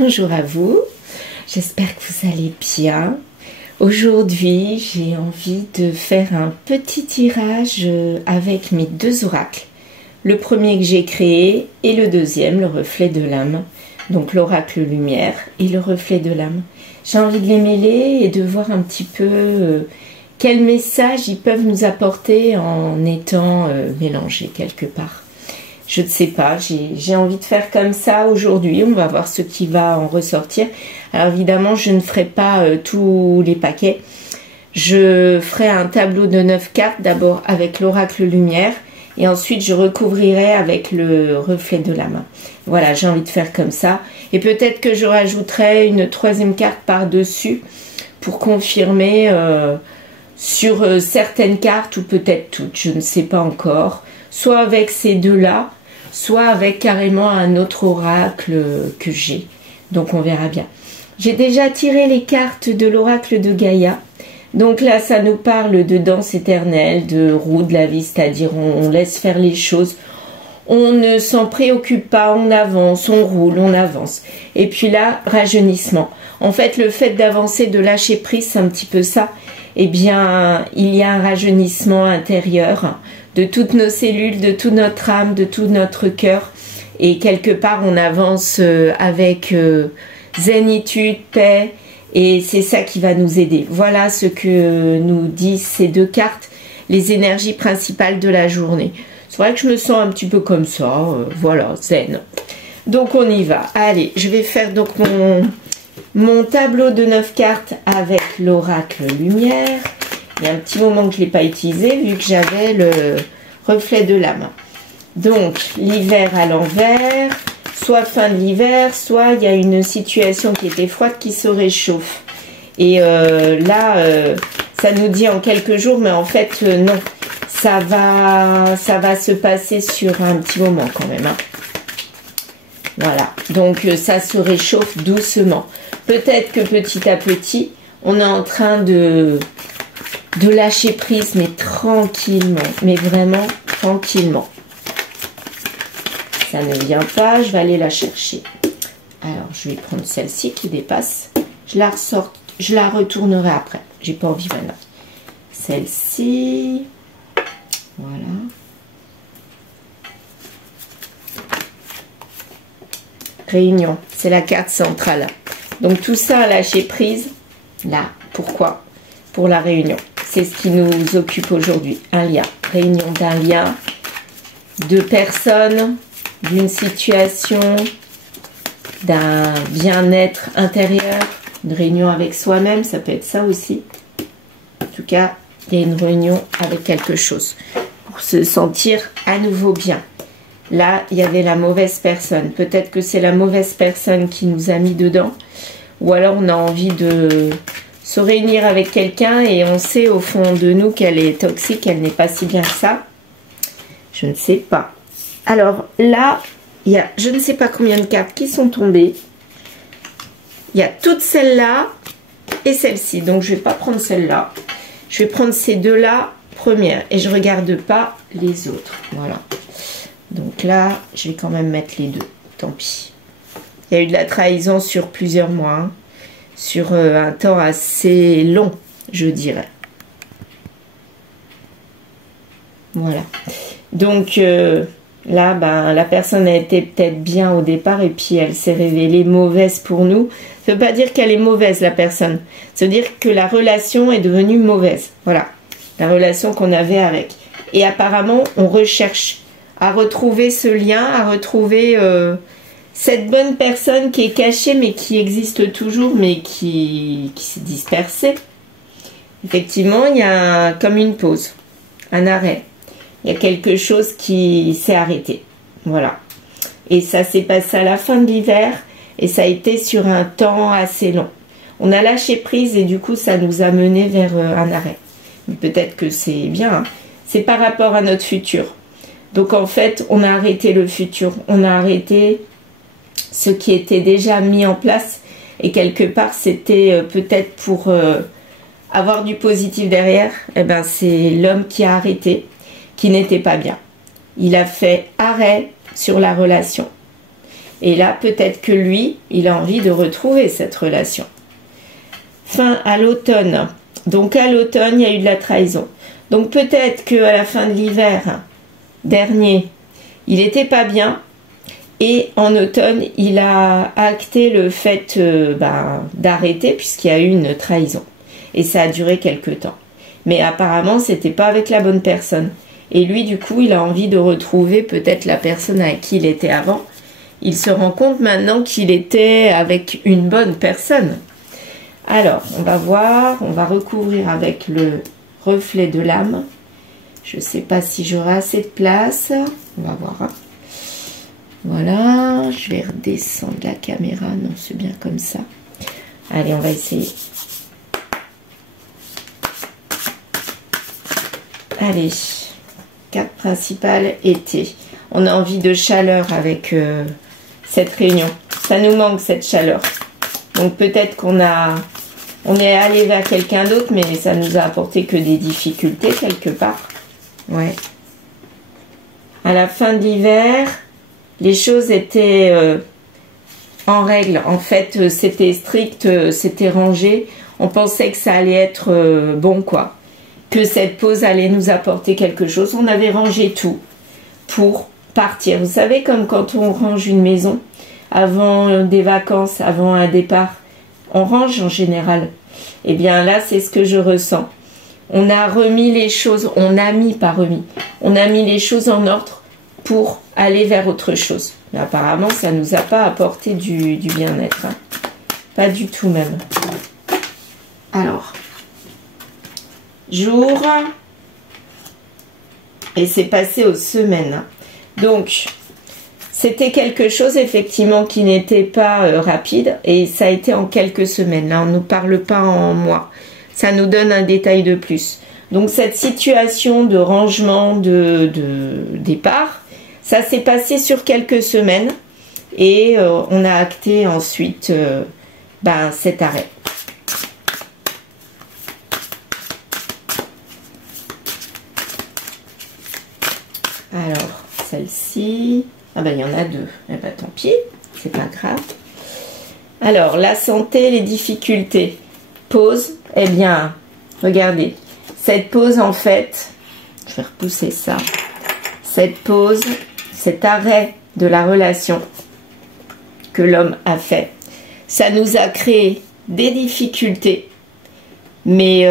Bonjour à vous, j'espère que vous allez bien. Aujourd'hui, j'ai envie de faire un petit tirage avec mes deux oracles. Le premier que j'ai créé et le deuxième, le reflet de l'âme. Donc l'oracle lumière et le reflet de l'âme. J'ai envie de les mêler et de voir un petit peu quel message ils peuvent nous apporter en étant mélangés quelque part. Je ne sais pas, j'ai envie de faire comme ça aujourd'hui. On va voir ce qui va en ressortir. Alors évidemment, je ne ferai pas tous les paquets. Je ferai un tableau de 9 cartes, d'abord avec l'oracle lumière. Et ensuite, je recouvrirai avec le reflet de l'âme. Voilà, j'ai envie de faire comme ça. Et peut-être que je rajouterai une troisième carte par-dessus pour confirmer sur certaines cartes ou peut-être toutes. Je ne sais pas encore. Soit avec ces deux-là, soit avec carrément un autre oracle que j'ai. Donc on verra bien. J'ai déjà tiré les cartes de l'oracle de Gaïa. Donc là, ça nous parle de danse éternelle, de roue de la vie, c'est-à-dire on laisse faire les choses. On ne s'en préoccupe pas, on avance, on roule, on avance. Et puis là, rajeunissement. En fait, le fait d'avancer, de lâcher prise, c'est un petit peu ça. Eh bien, il y a un rajeunissement intérieur de toutes nos cellules, de toute notre âme, de tout notre cœur. Et quelque part, on avance avec zénitude, paix. Et c'est ça qui va nous aider. Voilà ce que nous disent ces deux cartes, les énergies principales de la journée. C'est vrai que je me sens un petit peu comme ça, voilà, zen. Donc on y va. Allez, je vais faire donc mon tableau de 9 cartes avec l'oracle lumière. Il y a un petit moment que je ne l'ai pas utilisé vu que j'avais le reflet de l'âme. Donc l'hiver à l'envers. Soit fin de l'hiver, soit il y a une situation qui était froide qui se réchauffe. Et là, ça nous dit en quelques jours, mais en fait, non. Ça va se passer sur un petit moment quand même. Hein. Voilà. Donc, ça se réchauffe doucement. Peut-être que petit à petit, on est en train de lâcher prise, mais tranquillement. Mais vraiment tranquillement. Ça ne vient pas, je vais aller la chercher. Alors, je vais prendre celle-ci qui dépasse. Je la ressors, je la retournerai après. J'ai pas envie maintenant. Celle-ci. Voilà. Réunion, c'est la carte centrale. Donc, tout ça à lâcher prise. Là, pourquoi? Pour la réunion. C'est ce qui nous occupe aujourd'hui. Un lien. Réunion d'un lien. Deux personnes. D'une situation, d'un bien-être intérieur, une réunion avec soi-même, ça peut être ça aussi. En tout cas, il y a une réunion avec quelque chose pour se sentir à nouveau bien. Là, il y avait la mauvaise personne. Peut-être que c'est la mauvaise personne qui nous a mis dedans. Ou alors, on a envie de se réunir avec quelqu'un et on sait au fond de nous qu'elle est toxique, qu'elle n'est pas si bien que ça. Je ne sais pas. Alors là, il y a je ne sais pas combien de cartes qui sont tombées. Il y a toutes celles-là et celle-ci. Donc je ne vais pas prendre celle-là. Je vais prendre ces deux-là première et je ne regarde pas les autres. Voilà. Donc là, je vais quand même mettre les deux. Tant pis. Il y a eu de la trahison sur plusieurs mois. Hein, sur un temps assez long, je dirais. Voilà. Donc... là, ben, la personne a été peut-être bien au départ et puis elle s'est révélée mauvaise pour nous. Ça ne veut pas dire qu'elle est mauvaise, la personne. Ça veut dire que la relation est devenue mauvaise. Voilà, la relation qu'on avait avec. Et apparemment, on recherche à retrouver ce lien, à retrouver cette bonne personne qui est cachée, mais qui existe toujours, mais qui s'est dispersée. Effectivement, il y a comme une pause, un arrêt. Il y a quelque chose qui s'est arrêté. Voilà. Et ça s'est passé à la fin de l'hiver. Et ça a été sur un temps assez long. On a lâché prise et du coup, ça nous a mené vers un arrêt. Peut-être que c'est bien. Hein. C'est par rapport à notre futur. Donc en fait, on a arrêté le futur. On a arrêté ce qui était déjà mis en place. Et quelque part, c'était peut-être pour avoir du positif derrière. Eh ben, c'est l'homme qui a arrêté. Qui n'était pas bien. Il a fait arrêt sur la relation. Et là, peut-être que lui, il a envie de retrouver cette relation. Fin à l'automne. Donc à l'automne, il y a eu de la trahison. Donc peut-être qu'à la fin de l'hiver dernier, il n'était pas bien. Et en automne, il a acté le fait d'arrêter puisqu'il y a eu une trahison. Et ça a duré quelques temps. Mais apparemment, c'était pas avec la bonne personne. Et lui, du coup, il a envie de retrouver peut-être la personne avec qui il était avant. Il se rend compte maintenant qu'il était avec une bonne personne. Alors, on va voir, on va recouvrir avec le reflet de l'âme. Je ne sais pas si j'aurai assez de place. On va voir. Voilà, je vais redescendre la caméra. Non, c'est bien comme ça. Allez, on va essayer. Allez, carte principale, été. On a envie de chaleur avec cette réunion. Ça nous manque cette chaleur. Donc peut-être qu'on est allé vers quelqu'un d'autre, mais ça nous a apporté que des difficultés quelque part. Ouais. À la fin de l'hiver, les choses étaient en règle. En fait, c'était strict, c'était rangé. On pensait que ça allait être bon, quoi. Que cette pause allait nous apporter quelque chose. On avait rangé tout pour partir. Vous savez, comme quand on range une maison avant des vacances, avant un départ, on range en général. Et bien là, c'est ce que je ressens. On a remis les choses, on a mis les choses en ordre pour aller vers autre chose. Mais apparemment, ça ne nous a pas apporté du bien-être. Hein. Pas du tout même. Alors, jour, et c'est passé aux semaines. Donc, c'était quelque chose effectivement qui n'était pas rapide et ça a été en quelques semaines. Là, on ne nous parle pas en mois. Ça nous donne un détail de plus. Donc, cette situation de rangement, de départ, ça s'est passé sur quelques semaines et on a acté ensuite cet arrêt. Alors, celle-ci... Ah ben, il y en a deux. Eh ben, tant pis, c'est pas grave. Alors, la santé, les difficultés. Pause. Eh bien, regardez. Cette pause, en fait, je vais repousser ça. Cette pause, cet arrêt de la relation que l'homme a fait, ça nous a créé des difficultés. Mais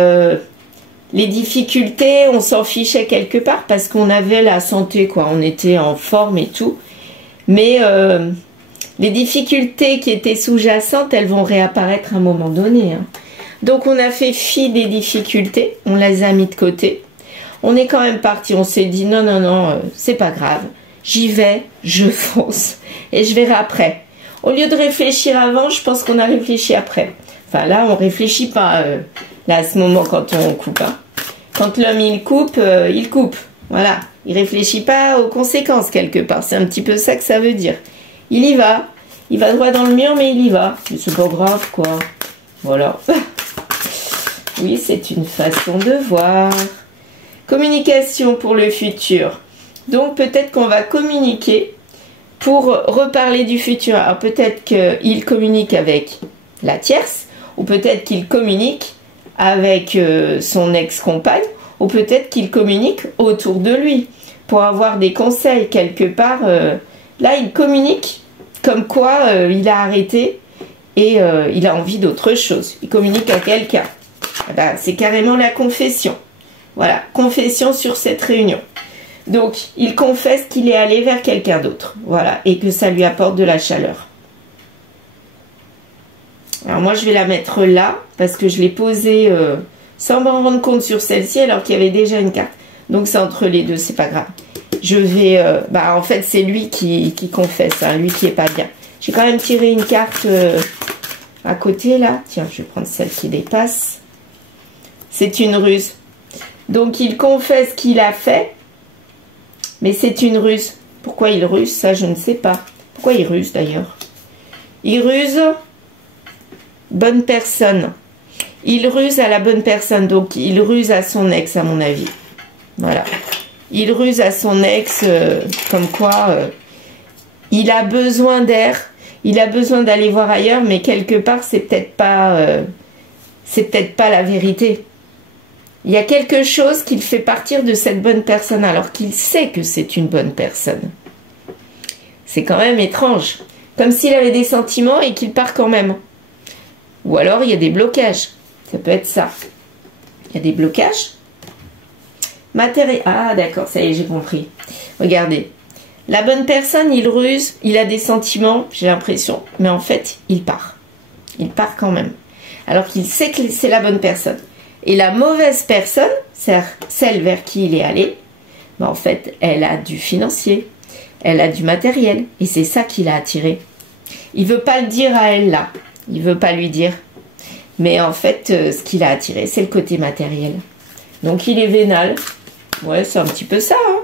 les difficultés, on s'en fichait quelque part parce qu'on avait la santé, quoi. On était en forme et tout. Mais les difficultés qui étaient sous-jacentes, elles vont réapparaître à un moment donné. Hein. Donc on a fait fi des difficultés, on les a mis de côté. On est quand même parti, on s'est dit non, c'est pas grave. J'y vais, je fonce et je verrai après. Au lieu de réfléchir avant, je pense qu'on a réfléchi après. Enfin là, on réfléchit pas là à ce moment quand on coupe. Hein. Quand l'homme il coupe, il coupe. Voilà. Il réfléchit pas aux conséquences quelque part. C'est un petit peu ça que ça veut dire. Il y va. Il va droit dans le mur, mais il y va. C'est pas grave, quoi. Voilà. Oui, c'est une façon de voir. Communication pour le futur. Donc, peut-être qu'on va communiquer pour reparler du futur. Alors, peut-être qu'il communique avec la tierce, ou peut-être qu'il communique avec son ex-compagne, ou peut-être qu'il communique autour de lui pour avoir des conseils quelque part. Là, il communique comme quoi il a arrêté et il a envie d'autre chose. Il communique à quelqu'un. Ben, c'est carrément la confession. Voilà, confession sur cette réunion. Donc, il confesse qu'il est allé vers quelqu'un d'autre. Voilà, et que ça lui apporte de la chaleur. Alors moi, je vais la mettre là parce que je l'ai posée... sans m'en rendre compte sur celle-ci alors qu'il y avait déjà une carte. Donc c'est entre les deux, c'est pas grave. Je vais... en fait, c'est lui qui confesse, hein, lui qui est pas bien. J'ai quand même tiré une carte à côté, là. Tiens, je vais prendre celle qui dépasse. C'est une ruse. Donc il confesse qu'il a fait, mais c'est une ruse. Pourquoi il ruse, ça, je ne sais pas. Pourquoi il ruse, d'ailleurs? Il ruse... Bonne personne. Il ruse à la bonne personne, donc il ruse à son ex, à mon avis. Voilà. Il ruse à son ex, comme quoi il a besoin d'air il a besoin d'aller voir ailleurs, mais quelque part, c'est peut-être pas la vérité. Il y a quelque chose qui le fait partir de cette bonne personne, alors qu'il sait que c'est une bonne personne. C'est quand même étrange. Comme s'il avait des sentiments et qu'il part quand même. Ou alors, il y a des blocages. Ça peut être ça. Il y a des blocages. Ah, d'accord, ça y est, j'ai compris. Regardez. La bonne personne, il ruse, il a des sentiments, j'ai l'impression. Mais en fait, il part. Il part quand même. Alors qu'il sait que c'est la bonne personne. Et la mauvaise personne, celle vers qui il est allé, ben en fait, elle a du financier. Elle a du matériel. Et c'est ça qui l'a attiré. Il veut pas le dire à elle là. Il veut pas lui dire. Mais en fait, ce qui l'a attiré, c'est le côté matériel. Donc il est vénal. Ouais, c'est un petit peu ça. Hein.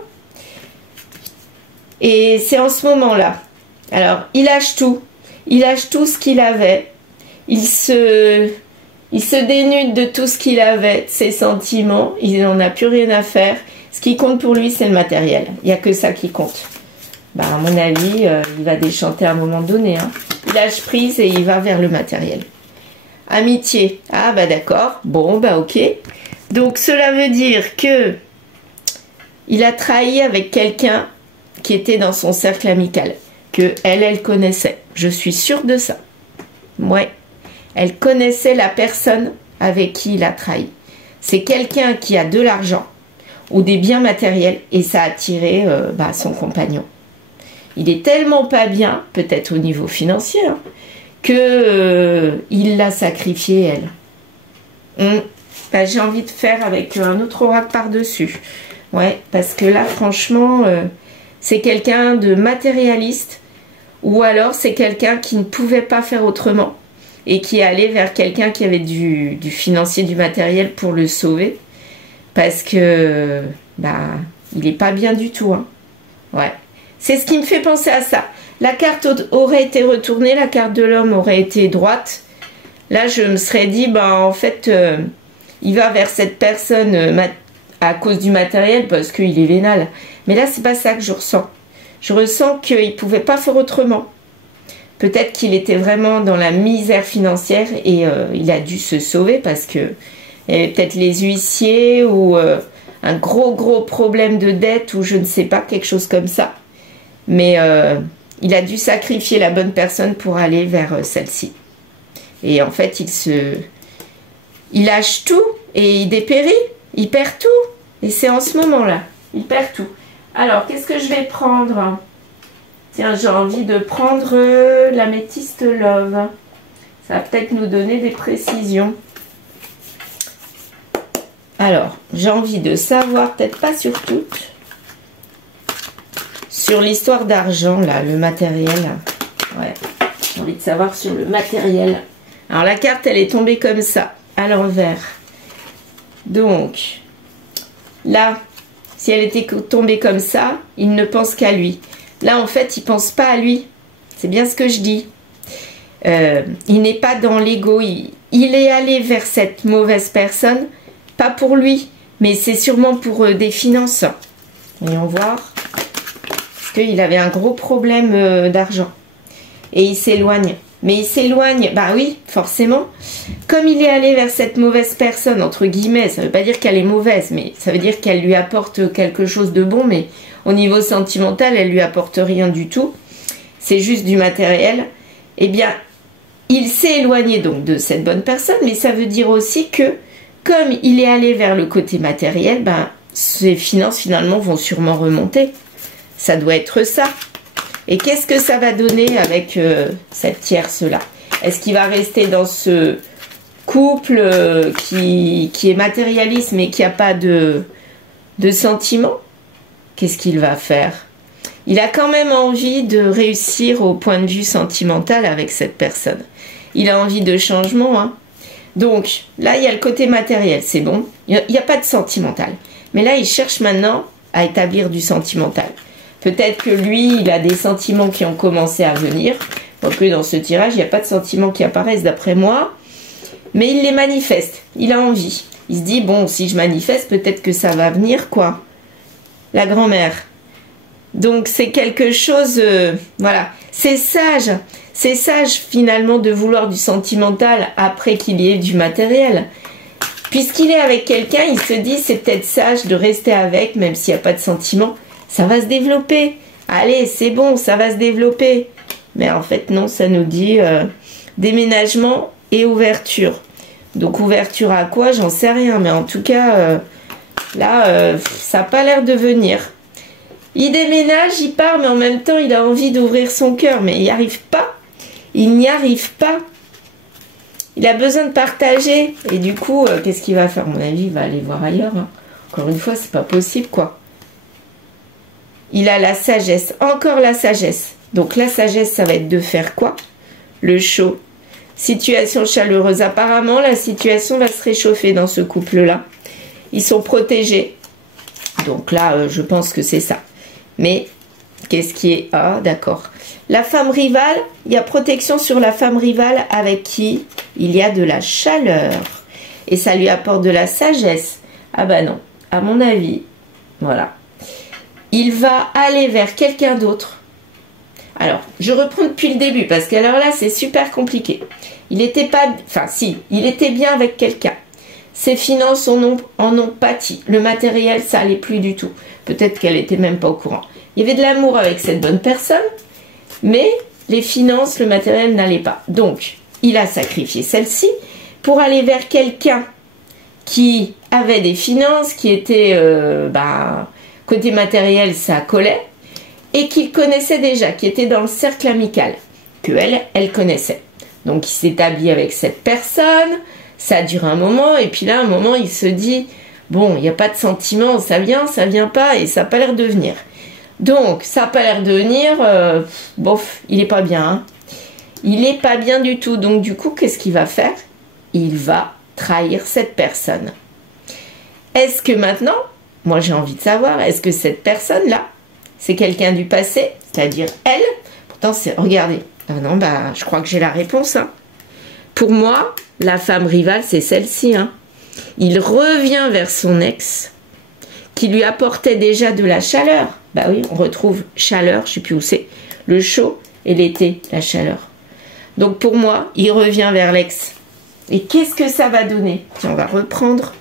Et c'est en ce moment-là. Alors, il lâche tout. Il lâche tout ce qu'il avait. Il se dénude de tout ce qu'il avait, ses sentiments. Il n'en a plus rien à faire. Ce qui compte pour lui, c'est le matériel. Il n'y a que ça qui compte. Bah, à mon avis, il va déchanter à un moment donné. Hein. Il lâche prise et il va vers le matériel. Amitié. Ah, bah d'accord. Bon, bah ok. Donc, cela veut dire que il a trahi avec quelqu'un qui était dans son cercle amical. Que elle connaissait. Je suis sûre de ça. Ouais. Elle connaissait la personne avec qui il a trahi. C'est quelqu'un qui a de l'argent ou des biens matériels et ça a attiré son compagnon. Il est tellement pas bien, peut-être au niveau financier, hein, que il l'a sacrifié elle. J'ai envie de faire avec un autre oracle par-dessus. Ouais, parce que là, franchement, c'est quelqu'un de matérialiste ou alors c'est quelqu'un qui ne pouvait pas faire autrement et qui est allé vers quelqu'un qui avait du financier, du matériel pour le sauver parce que il n'est pas bien du tout. Hein. Ouais. C'est ce qui me fait penser à ça. La carte aurait été retournée, la carte de l'homme aurait été droite. Là, je me serais dit, en fait, il va vers cette personne à cause du matériel parce qu'il est vénal. Mais là, c'est pas ça que je ressens. Je ressens qu'il ne pouvait pas faire autrement. Peut-être qu'il était vraiment dans la misère financière et il a dû se sauver parce que il y avait peut-être les huissiers ou un gros problème de dette ou je ne sais pas, quelque chose comme ça. Mais il a dû sacrifier la bonne personne pour aller vers celle-ci. Et en fait, il lâche tout et il dépérit. Il perd tout. Et c'est en ce moment-là. Il perd tout. Alors, qu'est-ce que je vais prendre? Tiens, j'ai envie de prendre l'améthyste Love. Ça va peut-être nous donner des précisions. Alors, j'ai envie de savoir, peut-être pas sur toutes, sur l'histoire d'argent, là, le matériel. Ouais, j'ai envie de savoir sur le matériel. Alors, la carte, elle est tombée comme ça, à l'envers. Donc, là, si elle était tombée comme ça, il ne pense qu'à lui. Là, en fait, il ne pense pas à lui. C'est bien ce que je dis. Il n'est pas dans l'ego. Il est allé vers cette mauvaise personne, pas pour lui, mais c'est sûrement pour des finances. Voyons voir. Parce qu'il avait un gros problème d'argent. Et il s'éloigne. Mais il s'éloigne, bah oui, forcément. Comme il est allé vers cette mauvaise personne, entre guillemets, ça ne veut pas dire qu'elle est mauvaise, mais ça veut dire qu'elle lui apporte quelque chose de bon, mais au niveau sentimental, elle lui apporte rien du tout. C'est juste du matériel. Eh bien, il s'est éloigné donc de cette bonne personne, mais ça veut dire aussi que, comme il est allé vers le côté matériel, ses finances finalement vont sûrement remonter. Ça doit être ça. Et qu'est-ce que ça va donner avec cette tierce-là? Est-ce qu'il va rester dans ce couple qui est matérialiste mais qui n'a pas de sentiments? Qu'est-ce qu'il va faire? Il a quand même envie de réussir au point de vue sentimental avec cette personne. Il a envie de changement. Hein. Donc, là, il y a le côté matériel, c'est bon. Il n'y a pas de sentimental. Mais là, il cherche maintenant à établir du sentimental. Peut-être que lui, il a des sentiments qui ont commencé à venir. Donc dans ce tirage, il n'y a pas de sentiments qui apparaissent d'après moi. Mais il les manifeste. Il a envie. Il se dit, bon, si je manifeste, peut-être que ça va venir, quoi. La grand-mère. Donc c'est quelque chose... voilà. C'est sage. C'est sage finalement de vouloir du sentimental après qu'il y ait du matériel. Puisqu'il est avec quelqu'un, il se dit c'est peut-être sage de rester avec, même s'il n'y a pas de sentiment. Ça va se développer. Allez, c'est bon, ça va se développer. Mais en fait, non, ça nous dit déménagement et ouverture. Donc, ouverture à quoi? J'en sais rien. Mais en tout cas, là, ça n'a pas l'air de venir. Il déménage, il part, mais en même temps, il a envie d'ouvrir son cœur. Mais il n'y arrive pas. Il n'y arrive pas. Il a besoin de partager. Et du coup, qu'est-ce qu'il va faire? À mon avis, il va aller voir ailleurs. Hein. Encore une fois, c'est pas possible, quoi. Il a la sagesse. Encore la sagesse. Donc, la sagesse, ça va être de faire quoi? Le chaud. Situation chaleureuse. Apparemment, la situation va se réchauffer dans ce couple-là. Ils sont protégés. Donc là, je pense que c'est ça. Mais, qu'est-ce qui est... Ah, d'accord. La femme rivale, il y a protection sur la femme rivale avec qui il y a de la chaleur. Et ça lui apporte de la sagesse. Ah bah non, à mon avis, voilà. Il va aller vers quelqu'un d'autre. Alors, je reprends depuis le début, parce que alors là, c'est super compliqué. Il était pas... Enfin, si, il était bien avec quelqu'un. Ses finances en ont pâti. Le matériel, ça allait plus du tout. Peut-être qu'elle était même pas au courant. Il y avait de l'amour avec cette bonne personne, mais les finances, le matériel n'allait pas. Donc, il a sacrifié celle-ci pour aller vers quelqu'un qui avait des finances, qui était, côté matériel, ça collait, et qu'il connaissait déjà, qui était dans le cercle amical, que elle connaissait. Donc, il s'établit avec cette personne, ça dure un moment, et puis là, un moment, il se dit, bon, il n'y a pas de sentiment, ça vient pas, et ça n'a pas l'air de venir. Donc, ça n'a pas l'air de venir, bof, il n'est pas bien. Hein. Il n'est pas bien du tout. Donc, du coup, qu'est-ce qu'il va faire? Il va trahir cette personne. Est-ce que maintenant, moi j'ai envie de savoir, est-ce que cette personne-là, c'est quelqu'un du passé, c'est-à-dire elle? Pourtant, c'est, regardez, ah non, bah, je crois que j'ai la réponse. Hein. Pour moi, la femme rivale, c'est celle-ci. Hein. Il revient vers son ex, qui lui apportait déjà de la chaleur. Bah oui, on retrouve chaleur, je ne sais plus où c'est, le chaud et l'été, la chaleur. Donc pour moi, il revient vers l'ex. Et qu'est-ce que ça va donner? Tiens, on va reprendre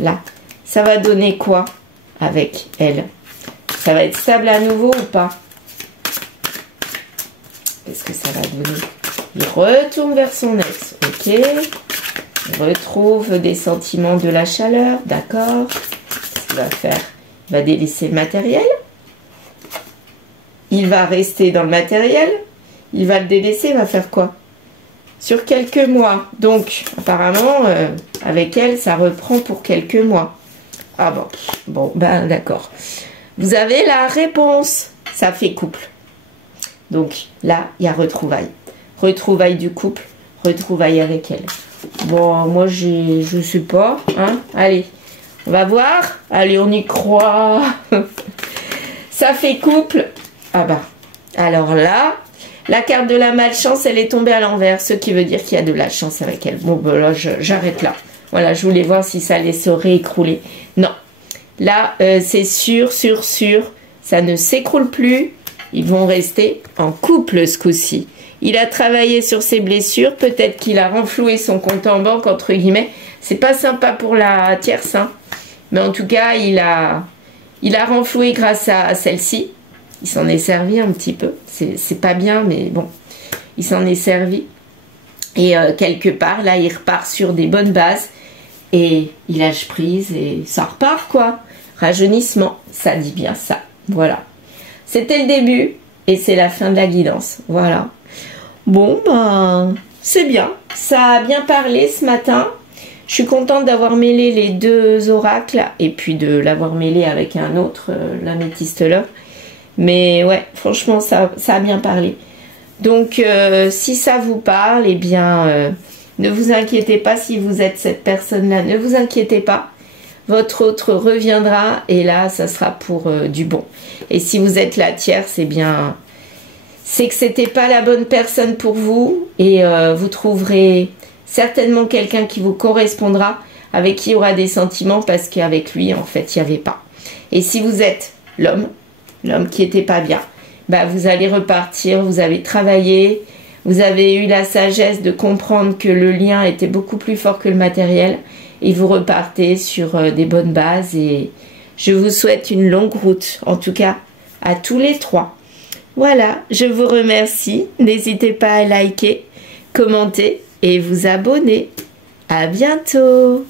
là. Ça va donner quoi avec elle? Ça va être stable à nouveau ou pas? Qu'est-ce que ça va donner? Il retourne vers son ex, ok. Il retrouve des sentiments de la chaleur, d'accord. Qu'est-ce qu'il va faire? Il va délaisser le matériel. Il va rester dans le matériel. Il va le délaisser, il va faire quoi? Sur quelques mois. Donc, apparemment, avec elle, ça reprend pour quelques mois. Ah bon, bon, ben d'accord. Vous avez la réponse. Ça fait couple. Donc, là, il y a retrouvailles. Retrouvailles du couple, retrouvailles avec elle. Bon, moi, je sais pas. Hein? Allez, on va voir. Allez, on y croit. Ça fait couple. Ah bah, alors là... La carte de la malchance, elle est tombée à l'envers, ce qui veut dire qu'il y a de la chance avec elle. Bon, ben là, j'arrête là. Voilà, je voulais voir si ça allait se réécrouler. Non. Là, c'est sûr, ça ne s'écroule plus. Ils vont rester en couple ce coup-ci. Il a travaillé sur ses blessures. Peut-être qu'il a renfloué son compte en banque, entre guillemets. C'est pas sympa pour la tierce, hein. Mais en tout cas, il a renfloué grâce à celle-ci. Il s'en est servi un petit peu. C'est pas bien, mais bon, il s'en est servi. Et quelque part, là, il repart sur des bonnes bases. Et il lâche prise et ça repart, quoi. Rajeunissement, ça dit bien ça. Voilà. C'était le début et c'est la fin de la guidance. Voilà. Bon, ben, c'est bien. Ça a bien parlé ce matin. Je suis contente d'avoir mêlé les deux oracles et puis de l'avoir mêlé avec un autre, l'améthyste là. Mais ouais, franchement, ça a bien parlé. Donc, si ça vous parle, eh bien, ne vous inquiétez pas si vous êtes cette personne-là. Ne vous inquiétez pas. Votre autre reviendra et là, ça sera pour du bon. Et si vous êtes la tierce, eh bien, c'est que c'était pas la bonne personne pour vous. Et vous trouverez certainement quelqu'un qui vous correspondra, avec qui il y aura des sentiments, parce qu'avec lui, en fait, il n'y avait pas. Et si vous êtes l'homme qui était pas bien, bah vous allez repartir, vous avez travaillé, vous avez eu la sagesse de comprendre que le lien était beaucoup plus fort que le matériel et vous repartez sur des bonnes bases et je vous souhaite une longue route, en tout cas à tous les trois. Voilà, je vous remercie. N'hésitez pas à liker, commenter et vous abonner. À bientôt!